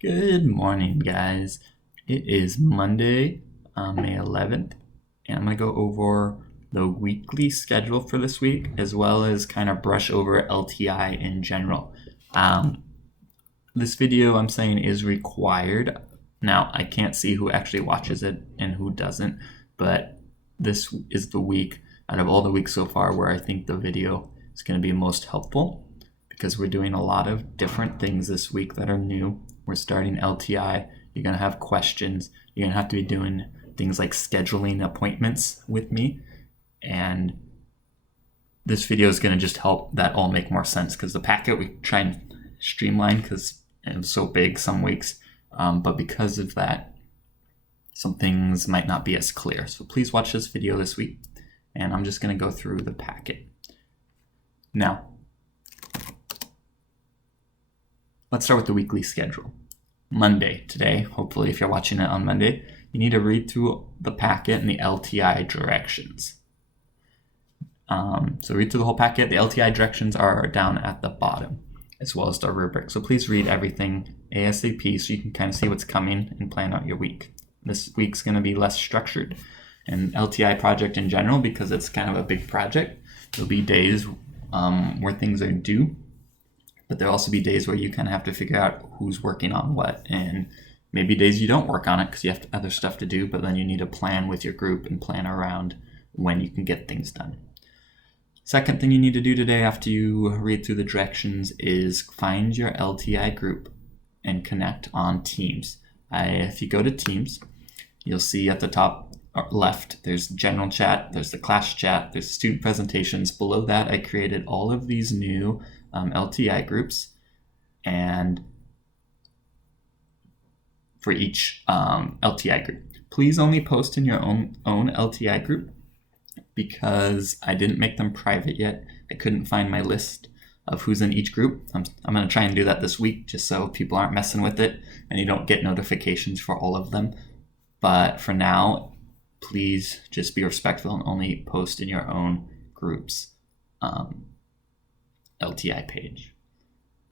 Good morning, guys. It is Monday, May 11th, and I'm going to go over the weekly schedule for this week, as well as kind of brush over LTI in general. This video I'm saying is required. Now, I can't see who actually watches it and who doesn't, but this is the week out of all the weeks so far where I think the video is going to be most helpful because we're doing a lot of different things this week that are new. We're starting LTI. You're going to have questions. You're going to have to be doing things like scheduling appointments with me. And this video is going to just help that all make more sense because the packet we try and streamline because it was so big some weeks. But because of that, some things might not be as clear. So please watch this video this week. And I'm just going to go through the packet. Now, let's start with the weekly schedule. Monday, today, hopefully if you're watching it on Monday, you need to read through the packet and the LTI directions. So read through the whole packet. The LTI directions are down at the bottom, as well as the rubric. So please read everything ASAP so you can kind of see what's coming and plan out your week. This week's going to be less structured. And LTI project in general, because it's kind of a big project, there'll be days where things are due. But there'll also be days where you kind of have to figure out who's working on what, and maybe days you don't work on it because you have other stuff to do, but then you need to plan with your group and plan around when you can get things done. Second thing you need to do today after you read through the directions is find your LTI group and connect on Teams. If you go to Teams, you'll see at the top left, there's general chat, there's the class chat, there's student presentations. Below that, I created all of these new LTI groups, and for each LTI group. Please only post in your own LTI group because I didn't make them private yet. I couldn't find my list of who's in each group. I'm going to try and do that this week just so people aren't messing with it and you don't get notifications for all of them. But for now, please just be respectful and only post in your own groups LTI page.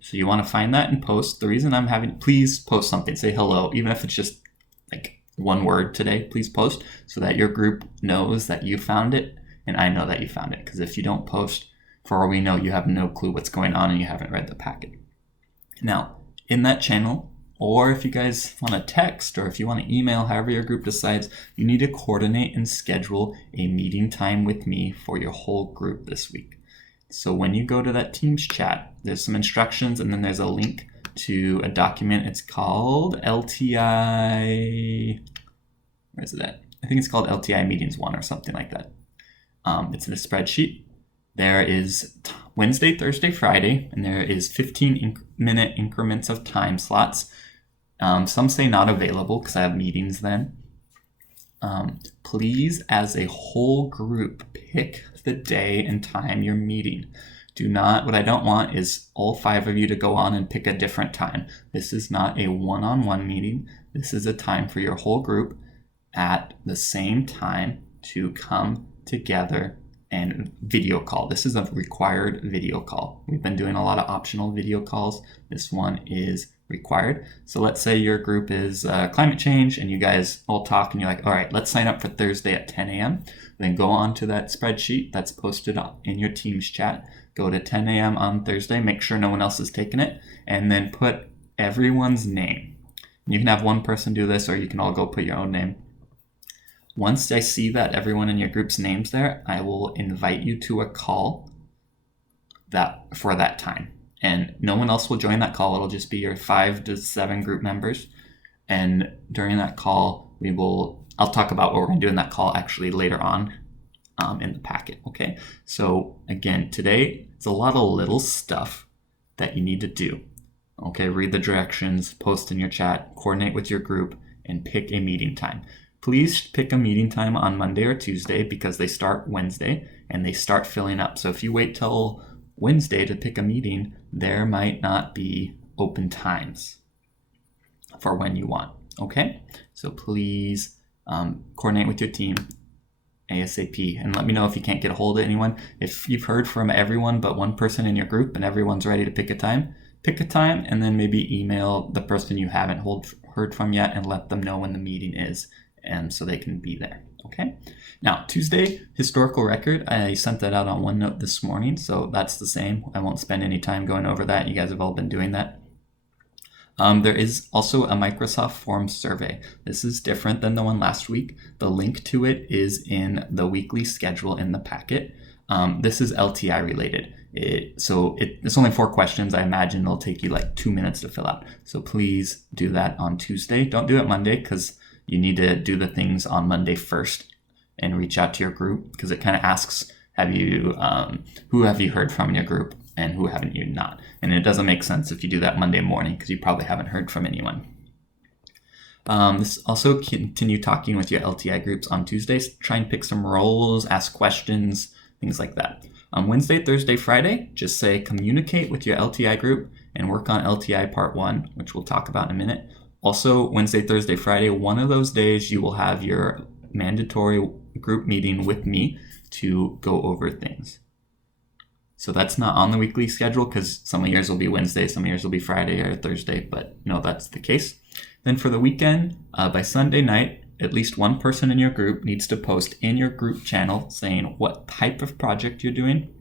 So you want to find that and post. The reason I'm having, please post something, say hello, even if it's just like one word today, please post so that your group knows that you found it and I know that you found it. Because if you don't post, for all we know, you have no clue what's going on and you haven't read the packet. Now, in that channel, or if you guys want to text or if you want to email, however your group decides, you need to coordinate and schedule a meeting time with me for your whole group this week. So when you go to that Teams chat, there's some instructions and then there's a link to a document. It's called LTI, where is it at? I think it's called LTI Meetings 1 or something like that. It's in a spreadsheet. There is Wednesday, Thursday, Friday, and there is 15-minute increments of time slots. Some say not available because I have meetings then. Please, as a whole group, pick the day and time you're meeting. What I don't want is all 5 of you to go on and pick a different time. This is not a one-on-one meeting. This is a time for your whole group at the same time to come together and video call. This is a required video call. We've been doing a lot of optional video calls. This one is required. So let's say your group is climate change and you guys all talk and you're like, all right, let's sign up for Thursday at 10 a.m. Then go on to that spreadsheet that's posted in your Teams chat. Go to 10 a.m. on Thursday, make sure no one else is taking it, and then put everyone's name. You can have one person do this or you can all go put your own name. Once I see that everyone in your group's name's there, I will invite you to a call for that time. And no one else will join that call. It'll just be your 5 to 7 group members. And during that call, I'll talk about what we're going to do in that call actually later on in the packet. Okay. So again, today, it's a lot of little stuff that you need to do. Okay. Read the directions, post in your chat, coordinate with your group, and pick a meeting time. Please pick a meeting time on Monday or Tuesday because they start Wednesday and they start filling up. So if you wait till Wednesday to pick a meeting, there might not be open times for when you want. Okay, so please coordinate with your team ASAP and let me know if you can't get a hold of anyone. If you've heard from everyone but one person in your group and everyone's ready to pick a time, pick a time and then maybe email the person you haven't heard from yet and let them know when the meeting is, and so they can be there. Okay. Now, Tuesday, historical record. I sent that out on OneNote this morning, so that's the same. I won't spend any time going over that. You guys have all been doing that. There is also a Microsoft Forms survey. This is different than the one last week. The link to it is in the weekly schedule in the packet. This is LTI related. It's only 4 questions. I imagine it'll take you like 2 minutes to fill out. So please do that on Tuesday. Don't do it Monday, because you need to do the things on Monday first and reach out to your group, because it kind of asks, who have you heard from in your group and who haven't you not? And it doesn't make sense if you do that Monday morning, because you probably haven't heard from anyone. This also continue talking with your LTI groups on Tuesdays. Try and pick some roles, ask questions, things like that. On Wednesday, Thursday, Friday, just say communicate with your LTI group and work on LTI part 1, which we'll talk about in a minute. Also, Wednesday, Thursday, Friday, one of those days you will have your mandatory group meeting with me to go over things. So that's not on the weekly schedule, because some of yours will be Wednesday, some of yours will be Friday or Thursday, but no, that's the case. Then for the weekend, by Sunday night, at least one person in your group needs to post in your group channel saying what type of project you're doing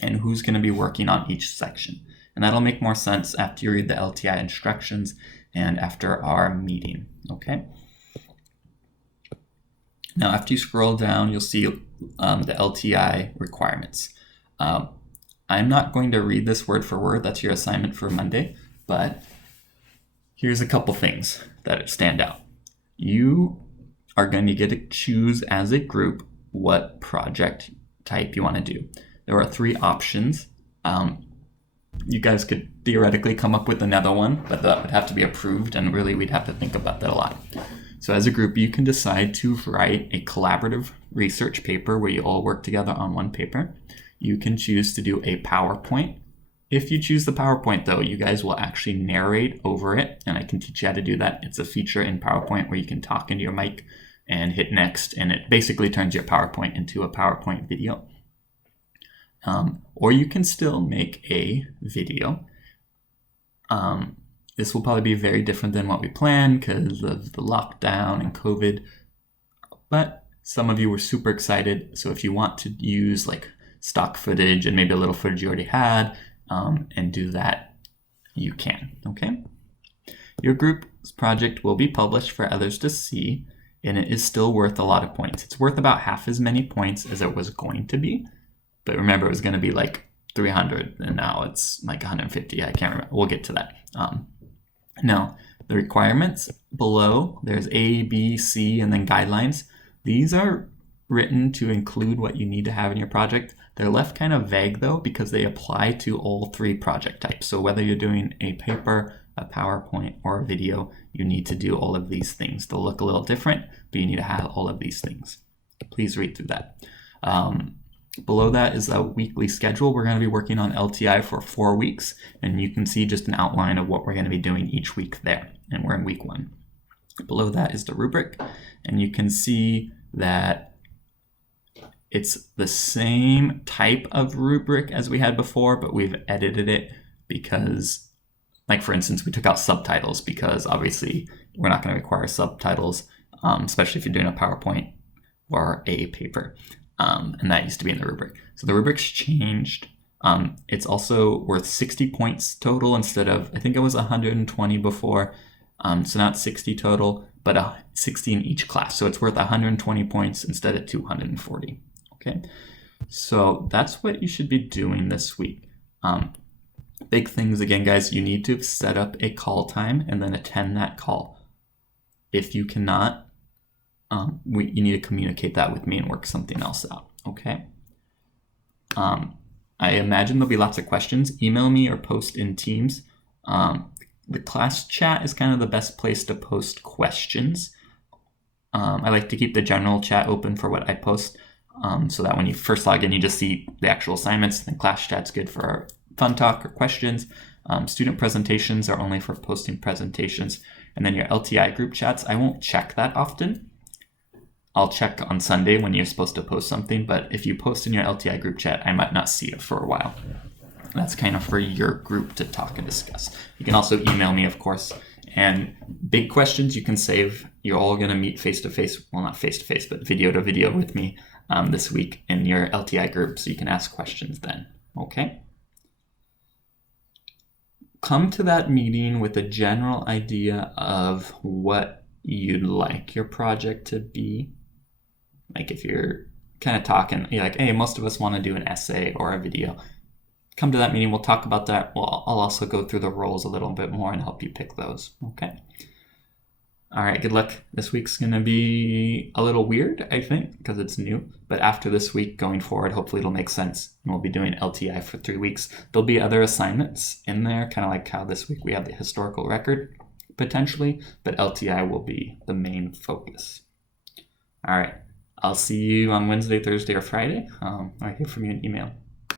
and who's going to be working on each section. And that'll make more sense after you read the LTI instructions and after our meeting, okay? Now, after you scroll down, you'll see the LTI requirements. I'm not going to read this word for word. That's your assignment for Monday, but here's a couple things that stand out. You are going to get to choose as a group what project type you want to do. There are 3 options. You guys could theoretically come up with another one, but that would have to be approved, and really we'd have to think about that a lot. So as a group, you can decide to write a collaborative research paper where you all work together on one paper. You can choose to do a PowerPoint. If you choose the PowerPoint, though, you guys will actually narrate over it, and I can teach you how to do that. It's a feature in PowerPoint where you can talk into your mic and hit next, and it basically turns your PowerPoint into a PowerPoint video. Or you can still make a video. This will probably be very different than what we planned because of the lockdown and COVID, but some of you were super excited. So if you want to use like stock footage and maybe a little footage you already had and do that, you can, okay? Your group's project will be published for others to see, and it is still worth a lot of points. It's worth about half as many points as it was going to be, but remember it was going to be like 300 and now it's like 150. I can't remember. We'll get to that. Now, the requirements below, there's A, B, C, and then guidelines. These are written to include what you need to have in your project. They're left kind of vague though, because they apply to all 3 project types. So whether you're doing a paper, a PowerPoint, or a video, you need to do all of these things. They'll look a little different, but you need to have all of these things. Please read through that. Below that is a weekly schedule. We're going to be working on LTI for 4 weeks, and you can see just an outline of what we're going to be doing each week there, and we're in week 1. Below that is the rubric, and you can see that it's the same type of rubric as we had before, but we've edited it because, like for instance, we took out subtitles because obviously we're not going to require subtitles, especially if you're doing a PowerPoint or a paper. And that used to be in the rubric. So the rubric's changed. It's also worth 60 points total instead of, I think it was 120 before. So not 60 total, but 60 in each class. So it's worth 120 points instead of 240. Okay. So that's what you should be doing this week. Big things again, guys, you need to set up a call time and then attend that call. If you cannot, you need to communicate that with me and work something else out, okay? I imagine there'll be lots of questions. Email me or post in Teams. The class chat is kind of the best place to post questions. I like to keep the general chat open for what I post so that when you first log in, you just see the actual assignments. Then class chat's good for fun talk or questions. Student presentations are only for posting presentations. And then your LTI group chats, I won't check that often. I'll check on Sunday when you're supposed to post something, but if you post in your LTI group chat, I might not see it for a while. That's kind of for your group to talk and discuss. You can also email me, of course. And big questions you can save. You're all going to meet face-to-face, well, not face-to-face, but video to video with me this week in your LTI group, so you can ask questions then, okay? Come to that meeting with a general idea of what you'd like your project to be. Like if you're kind of talking, you're like, hey, most of us want to do an essay or a video. Come to that meeting, we'll talk about that. Well, I'll also go through the roles a little bit more and help you pick those, okay? All right, good luck. This week's gonna be a little weird, I think, because it's new. But after this week, going forward, hopefully it'll make sense. And we'll be doing LTI for 3 weeks. There'll be other assignments in there, kind of like how this week we have the historical record, potentially. But LTI will be the main focus. All right, I'll see you on Wednesday, Thursday, or Friday. I'll hear from you in email.